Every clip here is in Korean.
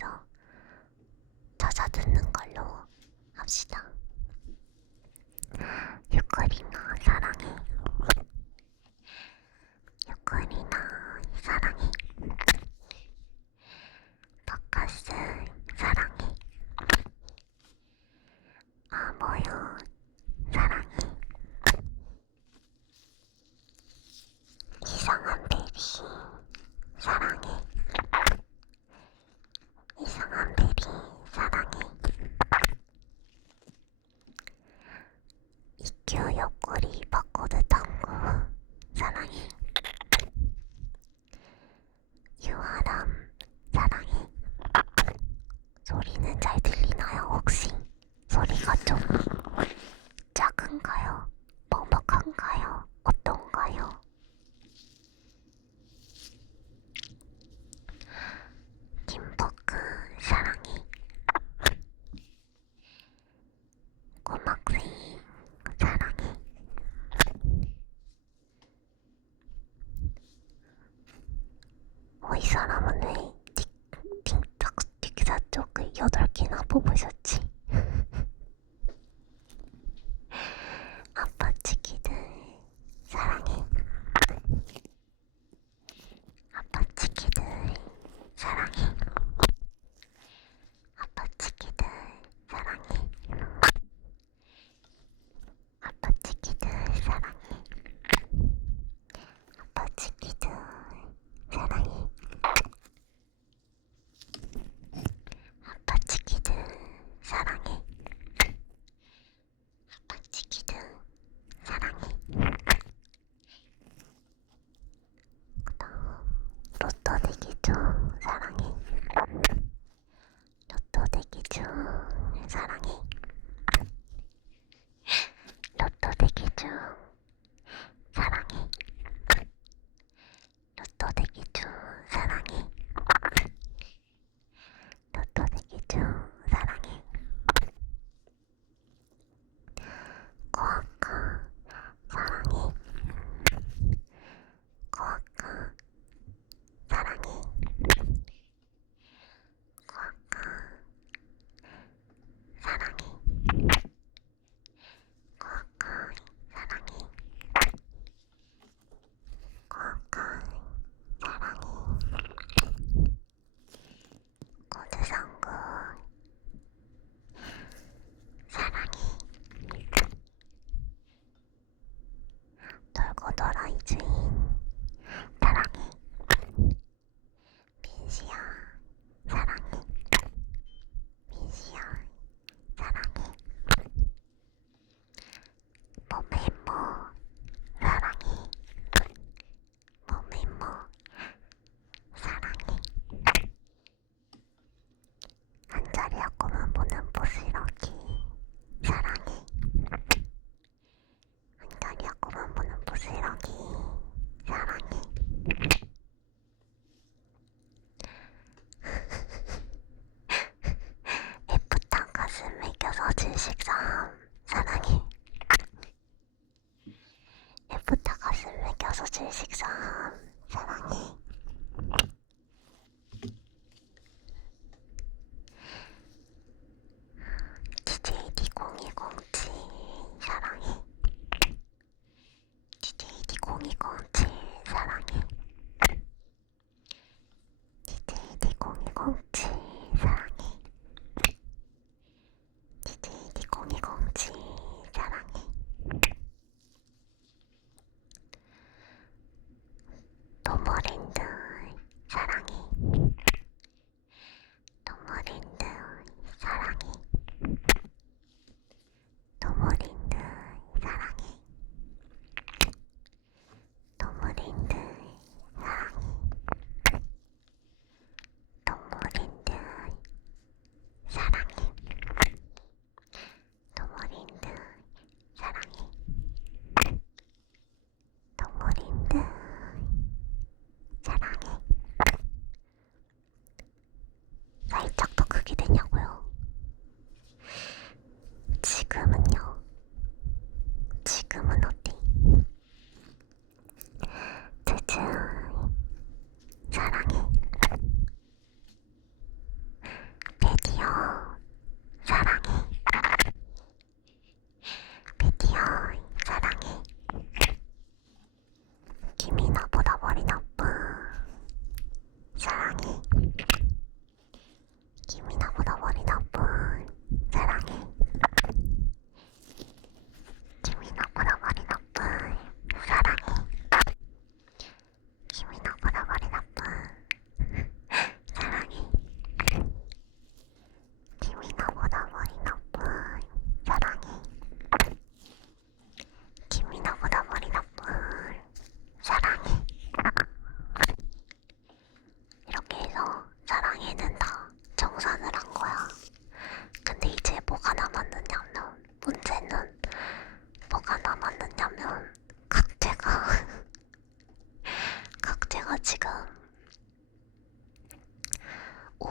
계속해서 찾아 듣는 걸로 합시다. 유클이나 사랑해. 유클이나 사랑해. 바카스 사랑해. 아모요 사랑해. 이상한 베비 사랑해. 이상한 베비 사랑해. 이큐 옆구리 바코드 탐구 사랑해. 유아람 사랑해. 소리는 잘 들리나요 혹시? 소리가 좀 작은가요? 뻑뻑한가요? 어떤가요? 김포크 사랑해. 꼬막새이 사랑해. 이 사람은 왜 틱탁 틱사 쪽을 8개나 뽑으셨지? 아빠치기들 사랑해. 아빠치기들 사랑해. 아빠치기들 사랑해. 아빠치기들 사랑해. 아빠치기들 사랑해. 아빠치기들 사랑해. 아빠치기들 사랑해. 그다음 로또 대기 중 사랑해. 로또 대기 중 사랑해. 로또 대기 중 사랑해. 로또 대기 중 사랑해. 로또 대기 중 사랑해. 코아카 사랑해. 코아카 사랑해. 코아카 사랑해. 코아카 사랑해. 코아카 사랑해. 고드상구 사랑해. 돌고돌아이 주인 사랑해. 민시야 사랑해. 민시야 사랑해. 모메모 사랑해. 모메모 사랑해. 한자리 하고만 보는 보스러기 사랑해. 한자리 하고만 보는 보스러기 사랑해. 애프터 가슴에 껴서 질식삼 사랑해. 애프터 가슴에 껴서 질식삼 사랑해. DJD0207 사랑해. DJD0207 사랑해. DJD0207 사랑해. DJD0207 사랑해.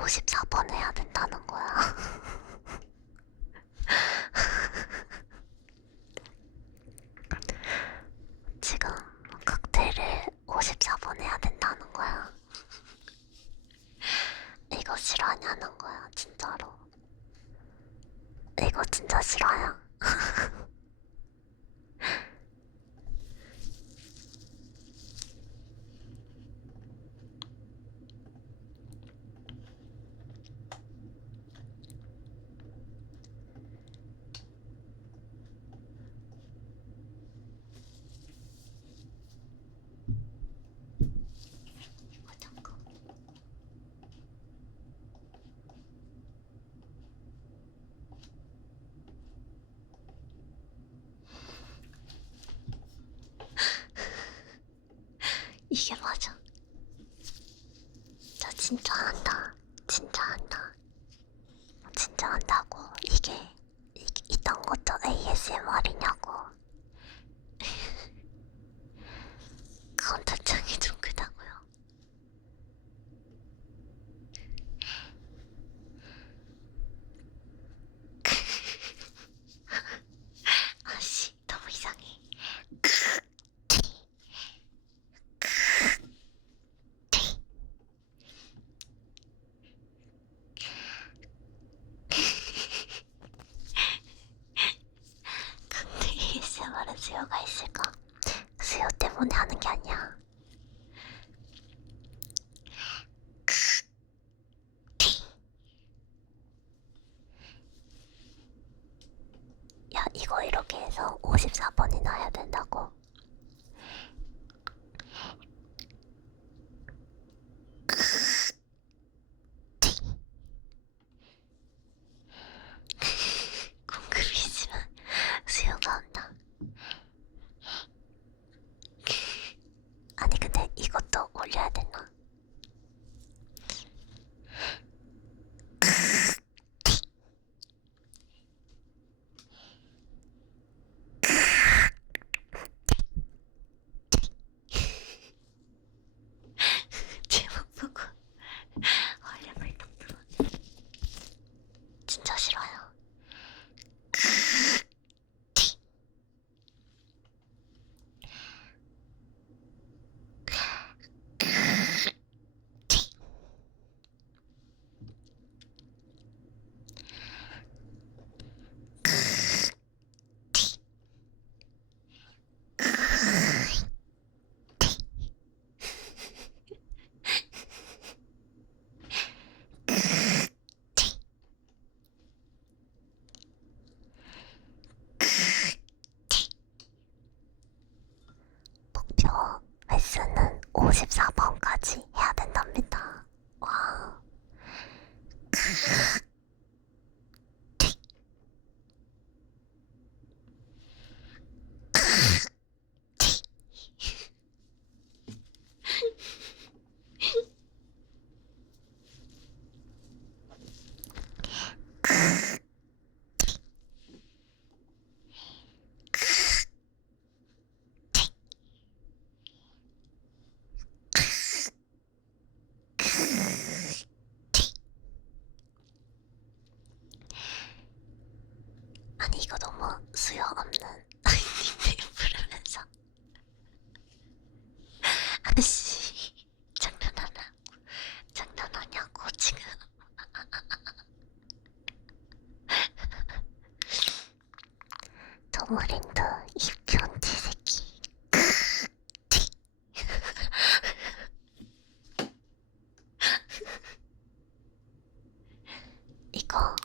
54번 해야 된다는 거야. 지금 칵테일을 54번 해야 된다는 거야. 이거 실화냐는 거야, 진짜로. 이거 진짜 실화야. 잠깐. 이게 맞아. 저 진짜 한다. 진짜 한다. 진짜 한다고. 이게 이딴 것도 ASMR이냐고. 카운터창이 좀 크다고요. 아씨, 너무 이상해. 근데 ASMR은 수요가 있을까? 수요 때문에 하는 게 아니야. 야, 이거 이렇게 해서 54번이나 해야 된다고. 궁금이지만 수요가 없나? 아니 근데 이것도 올려야 되나? 제목 보고 얼려버릴 정도로 진짜 싫어요. 목표 횟수는 54번까지 해야 된답니다. 와. 아니 이거 너무 수요 없는 닉네임 부르면서 아씨 장난하냐고 지금. 도모린드 이 변태 새끼. 이거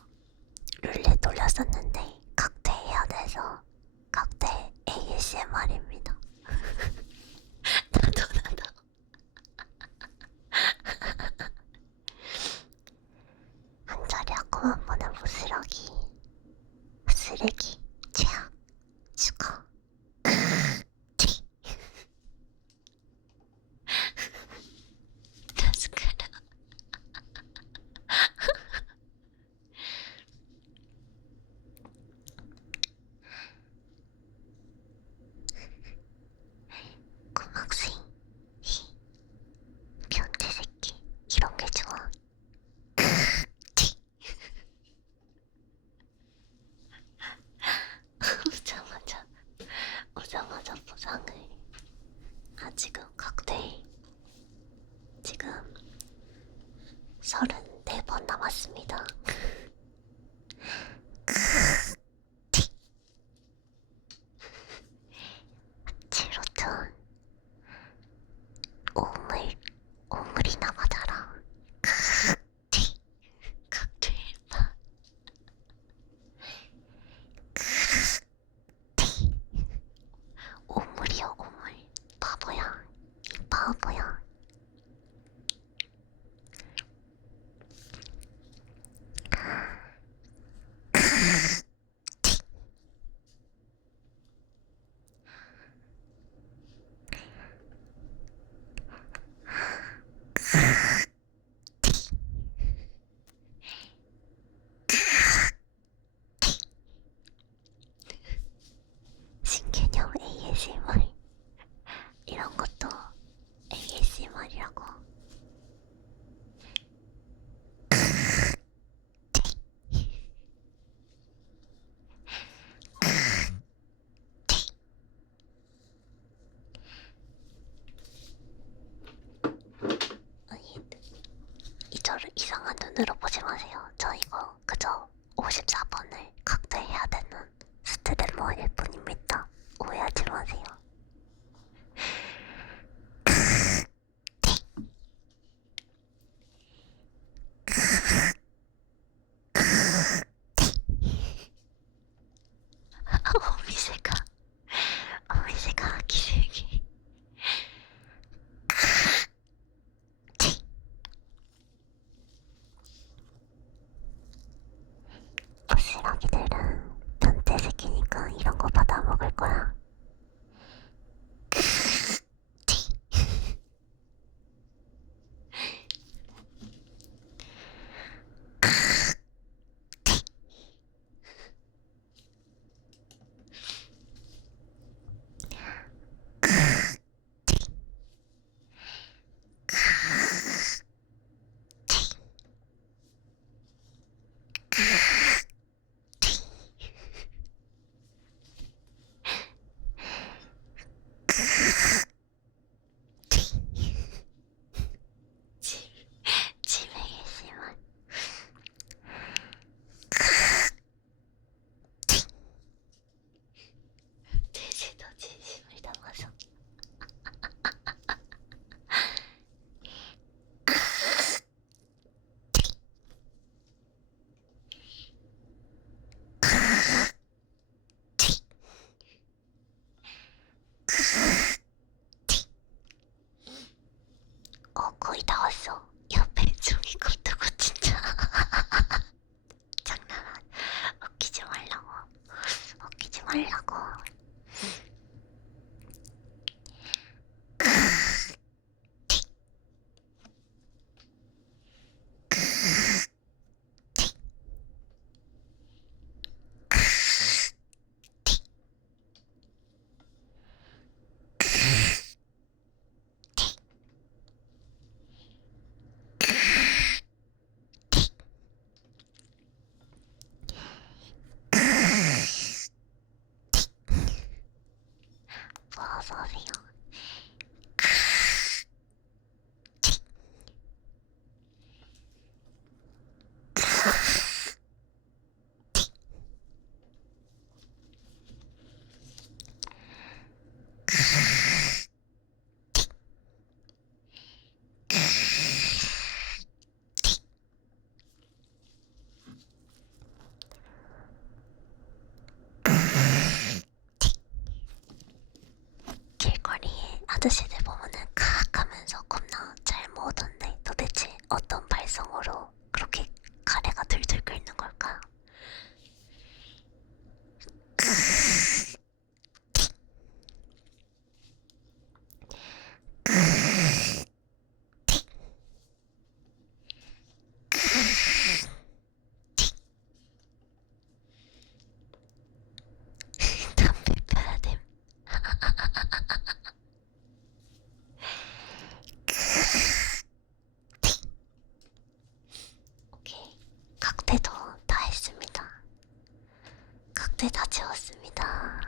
룰렛 돌렸었는데 각퇴해야 돼서 각퇴 ASMR입니다. 나도 한자리하고 한 번에 부스러기 쓰레기 최악 죽어. 나스카라. 고막생 이 변태 새끼 이런 게 좋아. 남았습니다. 지루튼 오물이나 맞아라. 각도일파. 오물이야 오물. 바보야 이 바보야. 신개념 ASMR 이런 것도 ASMR이라고. 아니, 저를 이상한 눈으로 보지 마세요. 저 이거 그저 54번을 각도해야 되는 스트레머일 뿐입니다. 오해하지 마세요. 어미새가 기세게. 쓰라기들은 변태 새끼니까 이런 거 받아 먹을 거야. 집에 계시면 돼지도 진심을 담아서. 거의 다 왔어. 옆에 종이 컵두고 진짜. 장난아. 웃기지 말라고. 웃기지 말라고. 뭐 어서오세요. 길거리에 아저씨들 보면은 칵 하면서 겁나 잘 모으던데 도대체 어떤 발성으로 그렇게 가래가 들들 끓는 걸까? 담배 펴야 됨. 오케이. 각대도 다 했습니다. 각대 다 채웠습니다.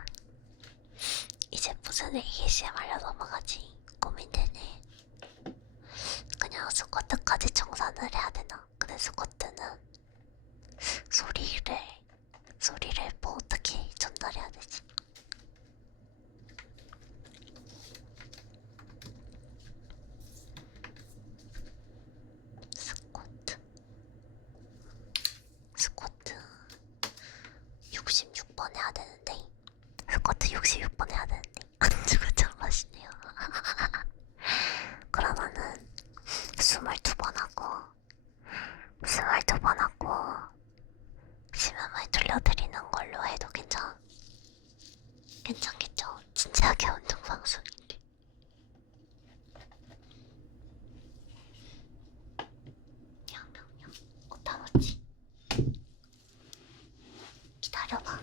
이제 무슨 ASMR로 넘어가지 고민되네. 그냥 스쿼트까지 청산을 해야 되나? 근데 스쿼트는 소리를 뭐 어떻게 전달해야 되지? 스쿼트 66번 해야 되는데 스쿼트 66번 해야 되는데 안주가 참 맛있네요. 그러면은 22번 하고 22번 하고 심음을 들려드리는 걸로 해도 괜찮겠죠? 진지하게 운동 방송인데. 양평양 어디다 놓지? 기다려봐.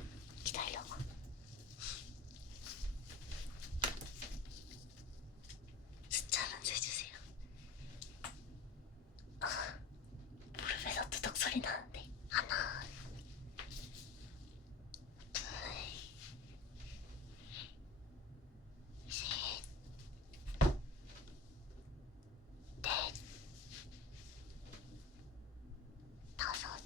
숫자만 세주세요. 무릎에서 두둑 소리 나는데. 하나, 둘, 셋, 넷, 다섯,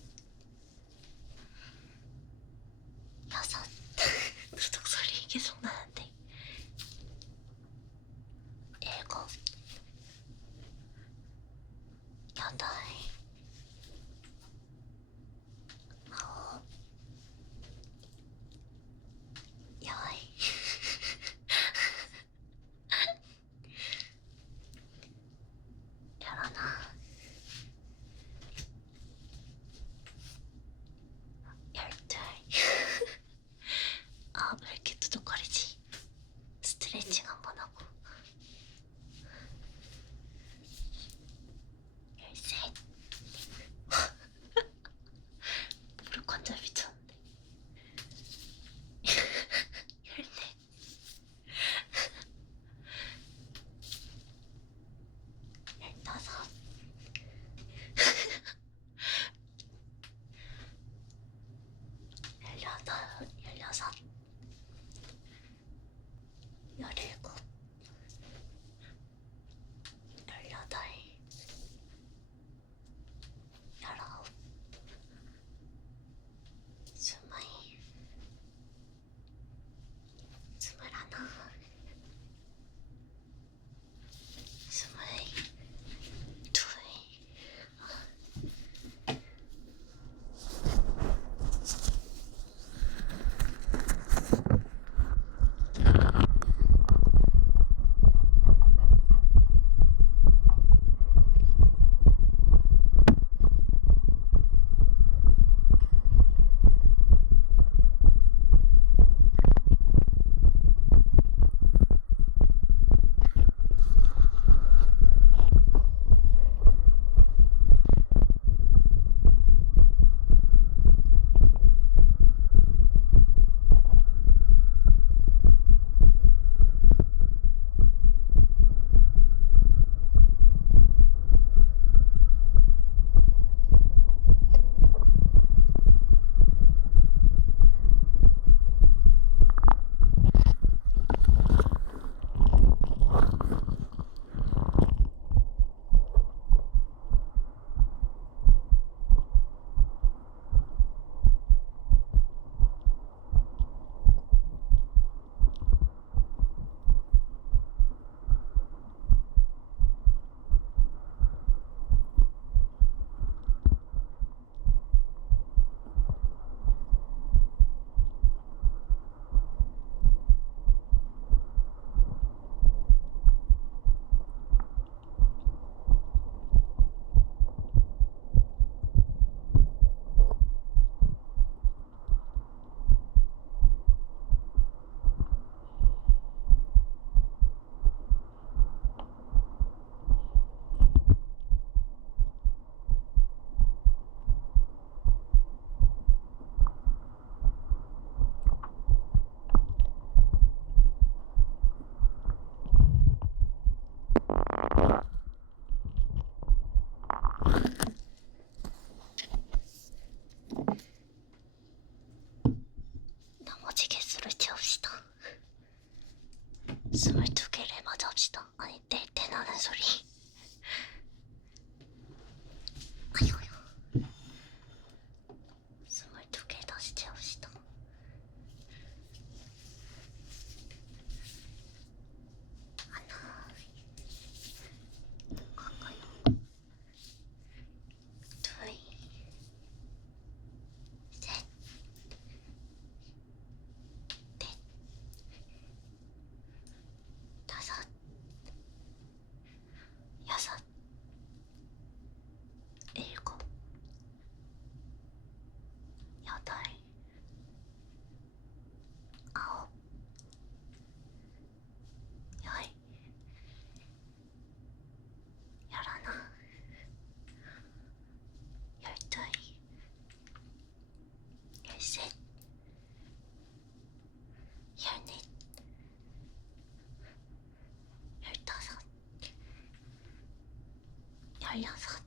열여섯,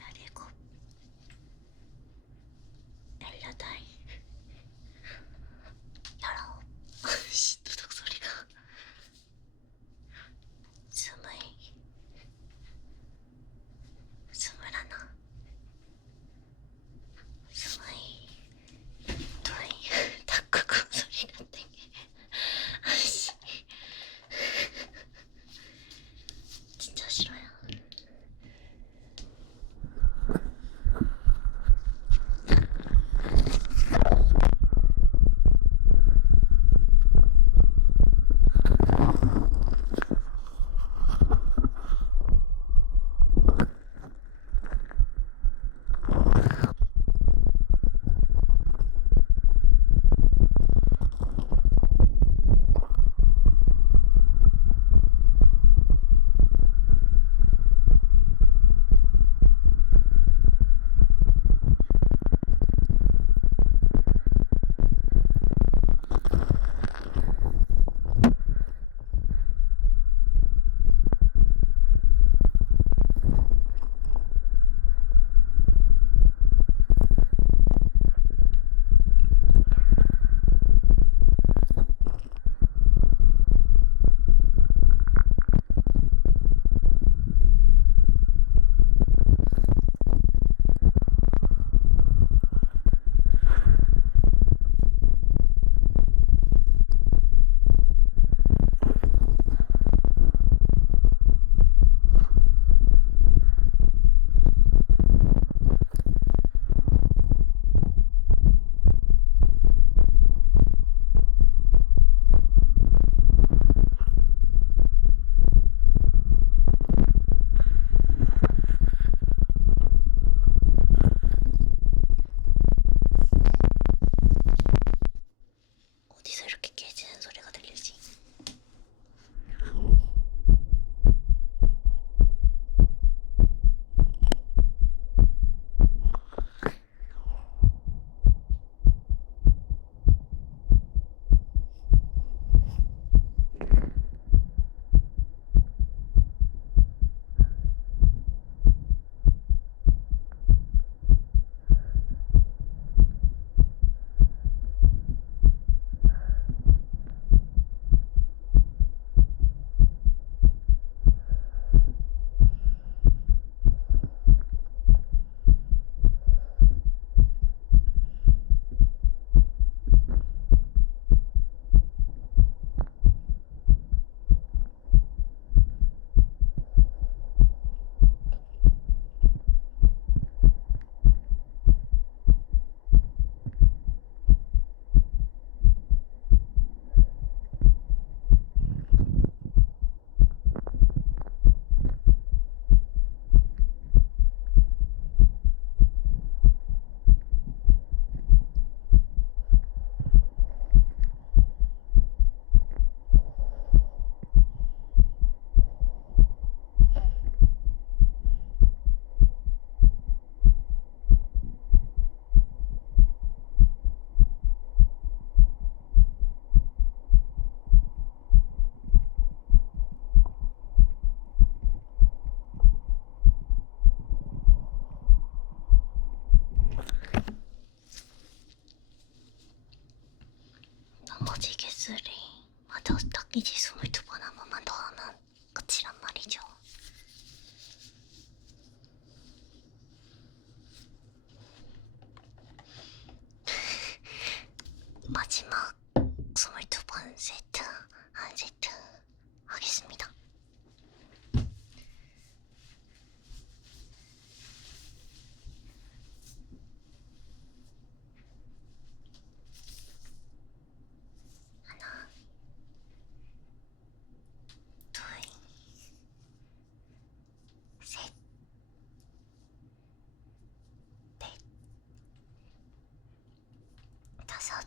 열일곱, 열여덟, 열아홉. 씨, 누룩 소리가. 스물, 스물하나, 스물, 둘. 닭구구 소리 같은 게. 아씨, 진짜 싫어요. 어디서 이렇게 깨지는 소리가 들리지? 나머지 개수를 맞아 딱 이제 22번 한 번만 더 하면 끝이란 말이죠. 마지막 22번 세트 한 세트 하겠습니다. 하나, 둘, 셋, 넷, 다섯,